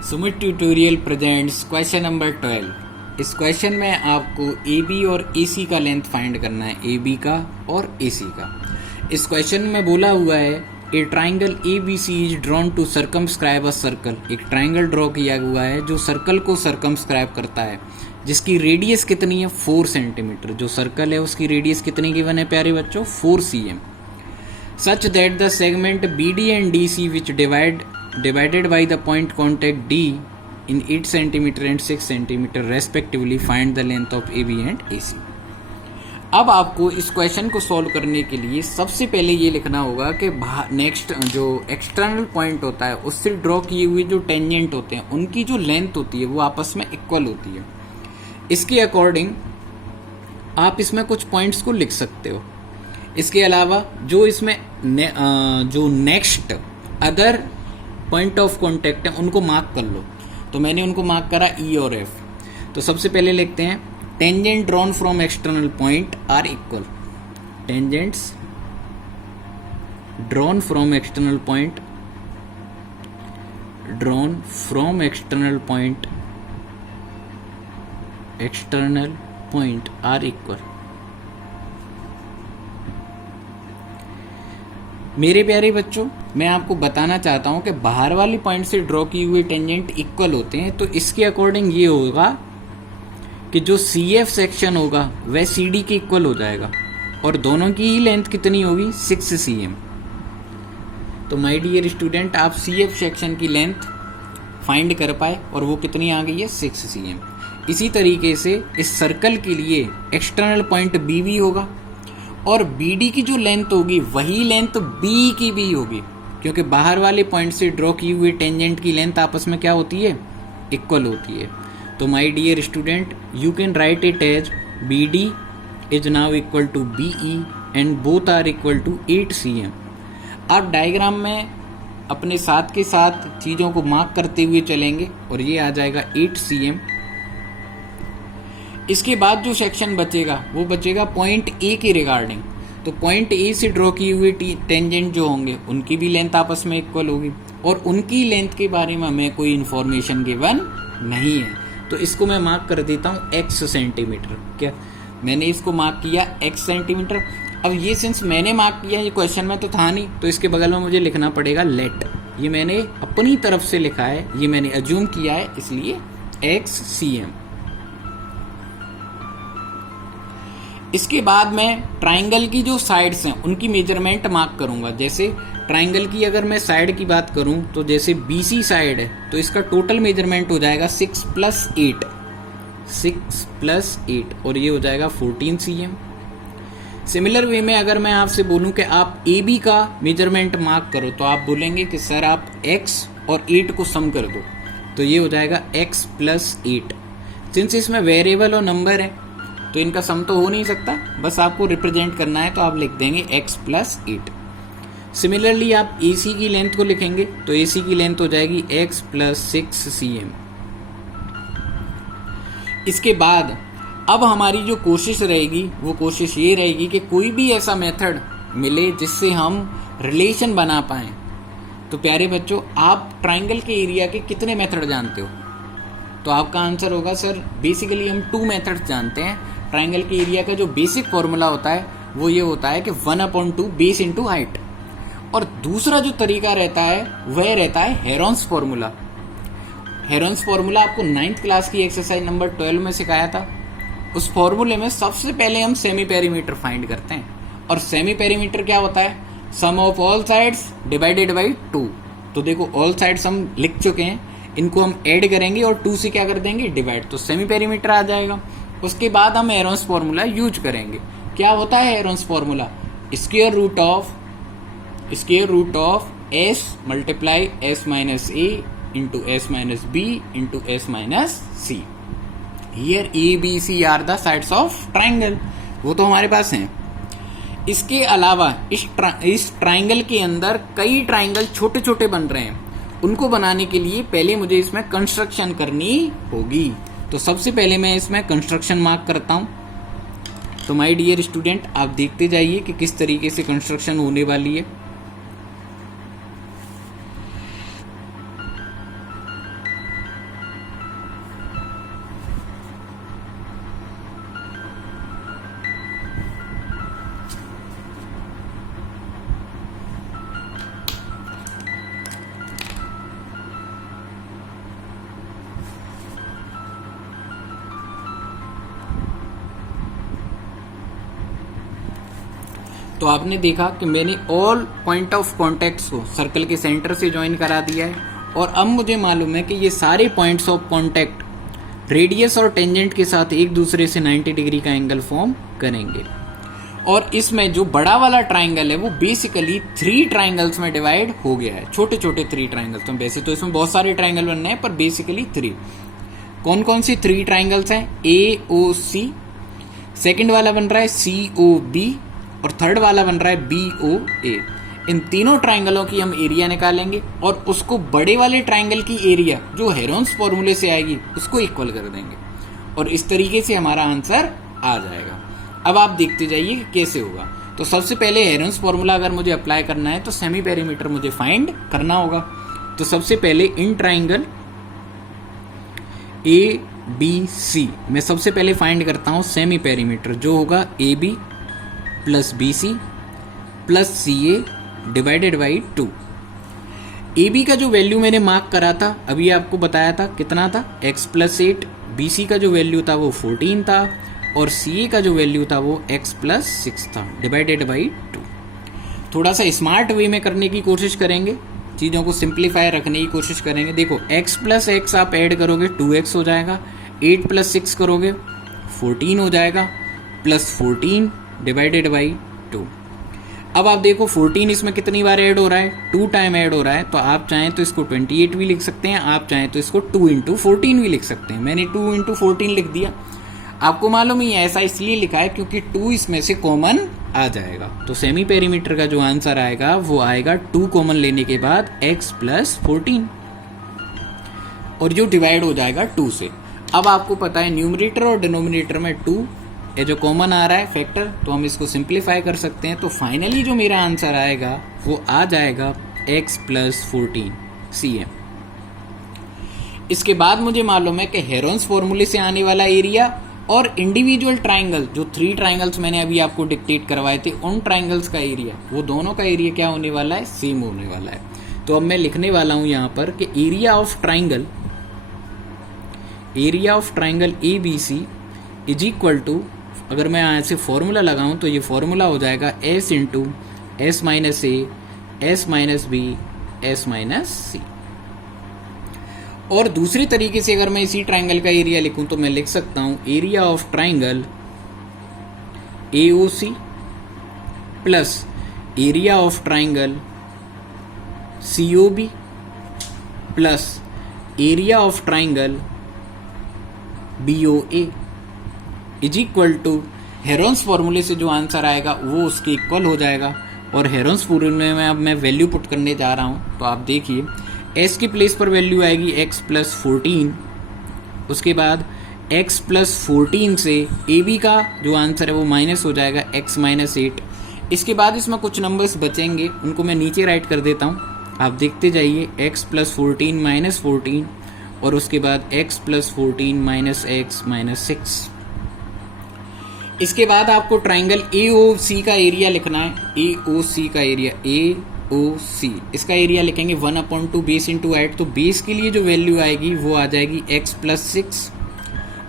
Sumit tutorial presents question number 12। इस question में आपको ए बी और ए सी का लेंथ फाइंड करना है, ए बी का और ए सी का। इस क्वेश्चन में बोला हुआ है a triangle A B C is drawn to circumscribe a circle. एक ट्राइंगल ड्रॉ किया हुआ है जो सर्कल को सर्कमस्क्राइब करता है, जिसकी रेडियस कितनी है 4 सेंटीमीटर। जो सर्कल है उसकी रेडियस कितनी गिवन है प्यारे बच्चों, 4 cm। Such that the segment B D and D C which divided by the point contact D in 8 cm and 6 cm respectively find the length of AB and AC। अब आपको इस question को solve करने के लिए सबसे पहले ये लिखना होगा कि नेक्स्ट जो एक्सटर्नल पॉइंट होता है उससे ड्रॉ किए हुए जो टेंजेंट होते हैं उनकी जो लेंथ होती है वो आपस में इक्वल होती है। इसके अकॉर्डिंग आप इसमें कुछ पॉइंट्स को लिख सकते हो। इसके अलावा जो इसमें जो next other point of contact है उनको मार्क कर लो। तो मैंने उनको मार्क करा ई और एफ। तो सबसे पहले लिखते हैं tangent drawn from external point are equal. Tangents drawn from external point are equal. मेरे प्यारे बच्चों, मैं आपको बताना चाहता हूं कि बाहर वाली पॉइंट से ड्रॉ किए हुए टेंजेंट इक्वल होते हैं। तो इसके अकॉर्डिंग ये होगा कि जो सी एफ सेक्शन होगा वह सी डी के इक्वल हो जाएगा और दोनों की ही लेंथ कितनी होगी 6 cm। तो माय डियर स्टूडेंट, आप सी एफ सेक्शन की लेंथ फाइंड कर पाए और वो कितनी आ गई है 6 cm। इसी तरीके से इस सर्कल के लिए एक्सटर्नल पॉइंट बी भी होगा और बी डी की जो लेंथ होगी वही लेंथ बी की भी होगी, क्योंकि बाहर वाले पॉइंट से ड्रॉ की हुई टेंजेंट की लेंथ आपस में क्या होती है, इक्वल होती है। तो my dear student, you can write it as B D is now equal to B E and both are equal to 8 cm। आप डायग्राम में अपने साथ के साथ चीज़ों को मार्क करते हुए चलेंगे और ये आ जाएगा 8 cm। इसके बाद जो सेक्शन बचेगा वो बचेगा पॉइंट ए के रिगार्डिंग। तो पॉइंट ए से ड्रॉ किए हुए टेंजेंट जो होंगे उनकी भी लेंथ आपस में इक्वल होगी और उनकी लेंथ के बारे में हमें कोई इन्फॉर्मेशन गिवन नहीं है। तो इसको मैं मार्क कर देता हूँ x सेंटीमीटर। क्या मैंने इसको मार्क किया x सेंटीमीटर। अब ये सिंस मैंने मार्क किया, ये क्वेश्चन में तो था नहीं, तो इसके बगल में मुझे लिखना पड़ेगा लेट। ये मैंने अपनी तरफ से लिखा है, ये मैंने अज्यूम किया है, इसलिए x cm। इसके बाद मैं ट्राइंगल की जो साइड्स हैं उनकी मेजरमेंट मार्क करूंगा। जैसे ट्राइंगल की अगर मैं साइड की बात करूं तो जैसे BC साइड है तो इसका टोटल मेजरमेंट हो जाएगा 6 + 8 और ये हो जाएगा 14 cm। सिमिलर वे में अगर मैं आपसे बोलूं कि आप AB का मेजरमेंट मार्क करो तो आप बोलेंगे कि सर आप x और 8 को सम कर दो, तो ये हो जाएगा x + 8। सिंस इसमें वेरिएबल और नंबर है तो इनका सम तो हो नहीं सकता, बस आपको रिप्रेजेंट करना है तो आप लिख देंगे x + 8। सिमिलरली आप AC की लेंथ को लिखेंगे तो AC की लेंथ हो जाएगी x + 6 cm। इसके बाद अब हमारी जो कोशिश रहेगी वो कोशिश ये रहेगी कि कोई भी ऐसा मेथड मिले जिससे हम रिलेशन बना पाएं। तो प्यारे बच्चों, आप ट्राइंगल के एरिया के कितने मेथड जानते हो? तो आपका आंसर होगा सर बेसिकली हम 2 मेथड्स जानते हैं। ट्राइंगल के एरिया का जो बेसिक फॉर्मूला होता है वो ये होता है कि 1/2 बेस इंटू हाइट, और दूसरा जो तरीका रहता है वह रहता है हेरोन्स फॉर्मूला। हेरोन्स फॉर्मूला आपको 9th क्लास की एक्सरसाइज नंबर 12 में सिखाया था। उस फॉर्मूले में सबसे पहले हम सेमी पेरीमीटर फाइंड करते हैं, और सेमी पेरीमीटर क्या होता है, sum of all sides divided by 2। तो देखो ऑल साइड्स हम लिख चुके हैं, इनको हम ऐड करेंगे और 2 से क्या कर देंगे डिवाइड, तो सेमी पेरीमीटर आ जाएगा। उसके बाद हम हेरोन्स फॉर्मूला यूज करेंगे। क्या होता है Heron's formula, square root of s multiply s - a into s - b into s - c। Here a b c are the sides of triangle, वो तो हमारे पास हैं। इसके अलावा इस ट्राइंगल के अंदर कई ट्राइंगल छोटे छोटे बन रहे हैं, उनको बनाने के लिए पहले मुझे इसमें कंस्ट्रक्शन करनी होगी। तो सबसे पहले मैं इसमें कंस्ट्रक्शन मार्क करता हूं। तो माय डियर स्टूडेंट, आप देखते जाइए कि किस तरीके से कंस्ट्रक्शन होने वाली है। तो आपने देखा कि मैंने ऑल पॉइंट ऑफ कॉन्टेक्ट्स को सर्कल के सेंटर से ज्वाइन करा दिया है, और अब मुझे मालूम है कि ये सारे पॉइंट्स ऑफ कॉन्टेक्ट रेडियस और टेंजेंट के साथ एक दूसरे से 90 डिग्री का एंगल फॉर्म करेंगे। और इसमें जो बड़ा वाला ट्राइंगल है वो बेसिकली 3 ट्राइंगल्स में डिवाइड हो गया है, छोटे छोटे 3 ट्राइंगल्स। तो वैसे तो इसमें बहुत सारे ट्राइंगल बनने हैं, पर बेसिकली 3। कौन कौन सी 3 ट्राइंगल्स हैं? AOC, सेकंड वाला बन रहा है COB, और थर्ड वाला बन रहा है BOA। इन तीनों ट्राइंगलों की हम एरिया निकालेंगे और उसको बड़े वाले ट्राइंगल की एरिया जो हेरोन्स फॉर्मूले से आएगी उसको इक्वल कर देंगे, और इस तरीके से हमारा आंसर आ जाएगा। अब आप देखते जाइए कि कैसे होगा। तो सबसे पहले हेरोन्स फॉर्मूला अगर मुझे अप्लाई करना है तो सेमी पेरीमीटर मुझे फाइंड करना होगा। तो सबसे पहले इन ट्राइंगल ABC मैं सबसे पहले फाइंड करता हूं सेमी पेरीमीटर, जो होगा AB plus BC plus CA divided by 2। AB का जो वैल्यू मैंने मार्क करा था, अभी आपको बताया था कितना था, x प्लस 8। BC का जो वैल्यू था वो 14 था, और CA का जो वैल्यू था वो x प्लस 6 था डिवाइडेड बाई 2। थोड़ा सा स्मार्ट वे में करने की कोशिश करेंगे, चीज़ों को सिंप्लीफाई रखने की कोशिश करेंगे। देखो x प्लस x आप ऐड करोगे 2x हो जाएगा, 8 प्लस 6 करोगे 14 हो जाएगा, प्लस 14 डिवाइडेड बाई 2। अब आप देखो 14 इसमें कितनी बार ऐड हो रहा है, 2 टाइम ऐड हो रहा है। तो आप चाहें तो इसको 28 भी लिख सकते हैं, आप चाहें तो इसको 2 इंटू 14 भी लिख सकते हैं। मैंने 2 इंटू 14 लिख दिया। आपको मालूम ही ऐसा इसलिए लिखा है क्योंकि 2 इसमें से कॉमन आ जाएगा। तो सेमी पेरीमीटर का जो आंसर आएगा वो आएगा 2 कॉमन लेने के बाद x प्लस 14, और जो डिवाइड हो जाएगा 2 से। अब आपको पता है न्यूमरेटर और डिनोमिनेटर में 2 ये जो कॉमन आ रहा है फैक्टर, तो हम इसको सिंप्लीफाई कर सकते हैं। तो फाइनली जो मेरा आंसर आएगा वो आ जाएगा x प्लस 14 cm। इसके बाद मुझे मालूम है कि हेरोन्स फॉर्मूले से आने वाला एरिया और इंडिविजुअल ट्राइंगल, जो 3 ट्राइंगल्स मैंने अभी आपको डिक्टेट करवाए थे, उन ट्राइंगल्स का एरिया, वो दोनों का एरिया क्या होने वाला है, सेम होने वाला है। तो अब मैं लिखने वाला हूं यहां पर कि area of triangle ABC is equal to, अगर मैं यहाँ से फॉर्मूला लगाऊं तो ये फॉर्मूला हो जाएगा S into S minus A S minus B S minus C। और दूसरे तरीके से अगर मैं इसी ट्राइंगल का एरिया लिखूं तो मैं लिख सकता हूं area of triangle AOC plus area of triangle COB plus area of triangle BOA is equal to Heron's फॉर्मूले से जो आंसर आएगा वो उसके इक्वल हो जाएगा। और हेरोन्स फॉर्मूले में अब मैं वैल्यू पुट करने जा रहा हूं। तो आप देखिए s की प्लेस पर वैल्यू आएगी x प्लस 14, उसके बाद x प्लस 14 से AB का जो आंसर है वो माइनस हो जाएगा x माइनस 8। इसके बाद इसमें कुछ नंबर्स बचेंगे, उनको मैं नीचे राइट कर देता हूँ, आप देखते जाइए। x प्लस 14 माइनस 14, और उसके बाद x plus 14 minus x minus 6। इसके बाद आपको ट्राइंगल AOC का एरिया लिखना है। AOC का एरिया AOC, इसका एरिया लिखेंगे 1/2 बेस इंटू हाइट। तो बेस के लिए जो वैल्यू आएगी वो आ जाएगी x प्लस 6,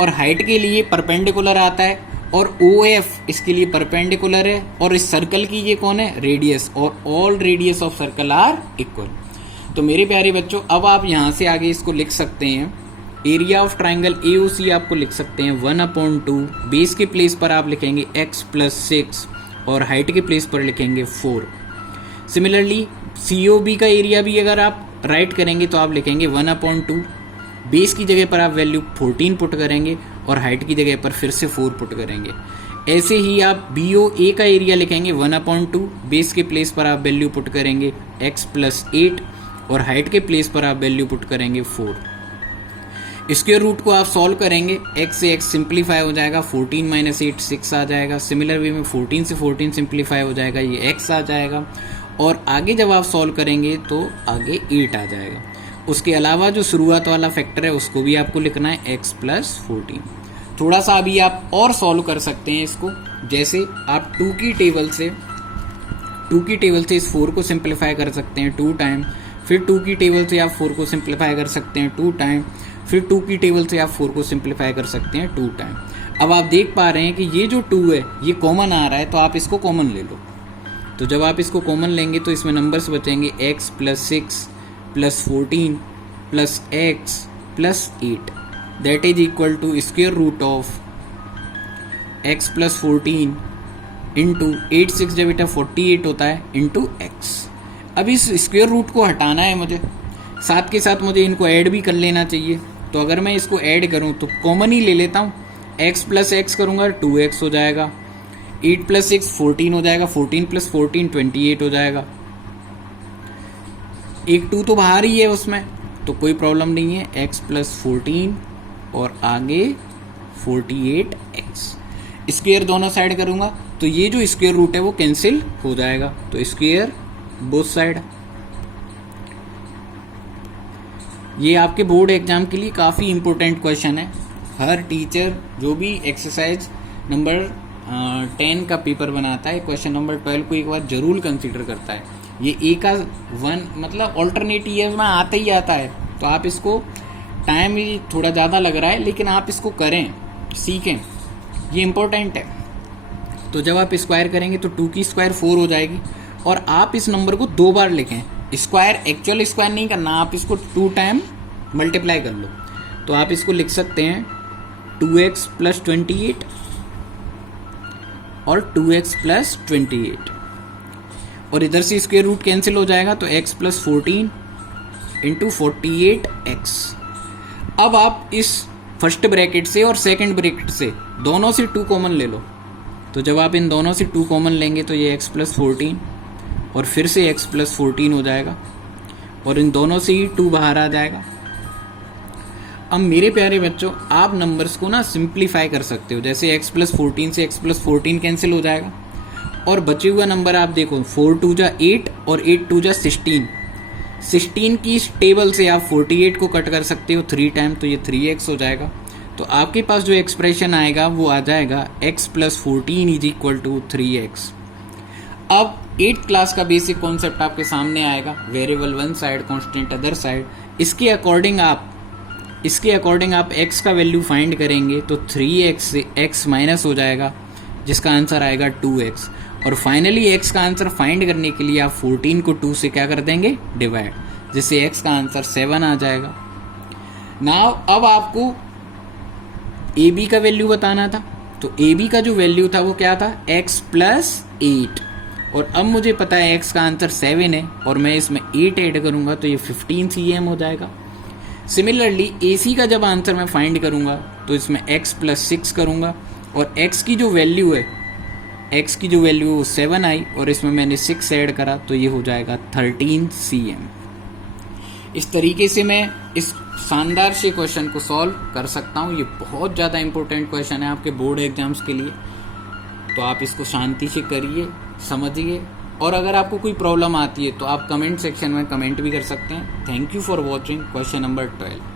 और हाइट के लिए परपेंडिकुलर आता है, और OF इसके लिए परपेंडिकुलर है, और इस सर्कल की ये कौन है, रेडियस, और all radius of circle are equal. तो मेरे प्यारे बच्चों अब आप यहाँ से आगे इसको लिख सकते हैं, एरिया ऑफ ट्राइंगल AOC आपको लिख सकते हैं 1/2, बेस के प्लेस पर आप लिखेंगे x प्लस 6 और हाइट के प्लेस पर लिखेंगे 4। सिमिलरली COB का एरिया भी अगर आप राइट करेंगे तो आप लिखेंगे 1/2, बेस की जगह पर आप वैल्यू 14 पुट करेंगे और हाइट की जगह पर फिर से 4 पुट करेंगे। ऐसे ही आप BOA का एरिया लिखेंगे 1/2, बेस के प्लेस पर आप वैल्यू पुट करेंगे x प्लस 8 और हाइट के प्लेस पर आप वैल्यू पुट करेंगे 4। स्क्वायर रूट को आप सॉल्व करेंगे, x से x सिंप्लीफाई हो जाएगा, 14 माइनस 8 6 आ जाएगा। सिमिलर वे में 14 से 14 सिंप्लीफाई हो जाएगा, ये x आ जाएगा, और आगे जब आप सॉल्व करेंगे तो आगे 8 आ जाएगा। उसके अलावा जो शुरुआत वाला फैक्टर है उसको भी आपको लिखना है x प्लस 14। थोड़ा सा अभी आप और सॉल्व कर सकते हैं इसको, जैसे आप 2 की टेबल से इस 4 को सिंप्लीफाई कर सकते हैं 2 टाइम, फिर 2 की टेबल से आप 4 को सिंप्लीफाई कर सकते हैं 2 टाइम, फिर 2 की टेबल से आप 4 को सिंप्लीफाई कर सकते हैं 2 टाइम। अब आप देख पा रहे हैं कि ये जो 2 है ये कॉमन आ रहा है, तो आप इसको कॉमन ले लो। तो जब आप इसको कॉमन लेंगे तो इसमें नंबर्स बचेंगे x + 6 + 14 + x + 8 that is equal to square root of x + 14 into 8 6 जब बेटा 48 होता है इंटू x। अब इस स्क्वायर रूट को हटाना है मुझे, साथ के साथ मुझे इनको ऐड भी कर लेना चाहिए। तो अगर मैं इसको ऐड करूं तो कॉमन ही ले लेता हूं, x + x करूंगा 2x हो जाएगा, 8 + 6 14 हो जाएगा, 14 + 14 28 हो जाएगा। एक 2 तो बाहर ही है उसमें, तो कोई प्रॉब्लम नहीं है। x + 14 और आगे 48x स्क्वायर दोनों साइड करूंगा तो ये जो स्क्वायर रूट है वो कैंसिल हो जाएगा, तो स्क्वायर बोथ साइड। ये आपके बोर्ड एग्जाम के लिए काफ़ी इंपॉर्टेंट क्वेश्चन है। हर टीचर जो भी एक्सरसाइज नंबर 10 का पेपर बनाता है क्वेश्चन नंबर 12 को एक बार जरूर कंसीडर करता है। ये ए का 1 मतलब ऑल्टरनेट ईयर में आता ही आता है, तो आप इसको टाइम भी थोड़ा ज़्यादा लग रहा है लेकिन आप इसको करें, सीखें, ये इम्पोर्टेंट है। तो जब आप स्क्वायर करेंगे तो 2 की स्क्वायर 4 हो जाएगी और आप इस नंबर को 2 बार लिखें। स्क्वायर एक्चुअल स्क्वायर नहीं करना, आप इसको 2 टाइम मल्टीप्लाई कर लो। तो आप इसको लिख सकते हैं 2x + 28 और 2x + 28 और इधर से स्क्वायर रूट कैंसिल हो जाएगा तो x + 14 इंटू 48x। अब आप इस फर्स्ट ब्रैकेट से और सेकंड ब्रैकेट से दोनों से 2 कॉमन ले लो। तो जब आप इन दोनों से 2 कॉमन लेंगे तो ये x + 14 और फिर से x + 14 हो जाएगा और इन दोनों से ही 2 बाहर आ जाएगा। अब मेरे प्यारे बच्चों, आप नंबर्स को ना सिंप्लीफाई कर सकते हो। जैसे x + 14 से x + 14 कैंसिल हो जाएगा और बचे हुआ नंबर आप देखो 4 2 जा 8 और 8 2 जा 16। 16 की इस टेबल से आप 48 को कट कर सकते हो 3 टाइम, तो ये 3x हो जाएगा। तो आपके पास जो एक्सप्रेशन आएगा वो आ जाएगा x + 14 = 3x। अब 8th क्लास का बेसिक कॉन्सेप्ट आपके सामने आएगा, variable one side constant other side. इसके अकॉर्डिंग आप x का वैल्यू फाइंड करेंगे तो 3x से x माइनस हो जाएगा जिसका आंसर आएगा 2x। और फाइनली x का आंसर फाइंड करने के लिए आप 14 को 2 से क्या कर देंगे, डिवाइड, जिससे x का आंसर 7 आ जाएगा। नाउ अब आपको AB का वैल्यू बताना था, तो AB का जो वैल्यू था वो क्या था, x + 8 और अब मुझे पता है x का आंसर 7 है और मैं इसमें 8 ऐड करूंगा तो ये 15 cm हो जाएगा। सिमिलरली AC का जब आंसर मैं फाइंड करूंगा तो इसमें x + 6 करूंगा और x की जो वैल्यू है वो 7 आई और इसमें मैंने 6 ऐड करा तो ये हो जाएगा 13 cm। इस तरीके से मैं इस शानदार से क्वेश्चन को सॉल्व कर सकता हूँ। ये बहुत ज़्यादा इंपॉर्टेंट क्वेश्चन है आपके बोर्ड एग्जाम्स के लिए, तो आप इसको शांति से करिए, समझिए, और अगर आपको कोई प्रॉब्लम आती है तो आप कमेंट सेक्शन में कमेंट भी कर सकते हैं। Thank you for watching question number 12।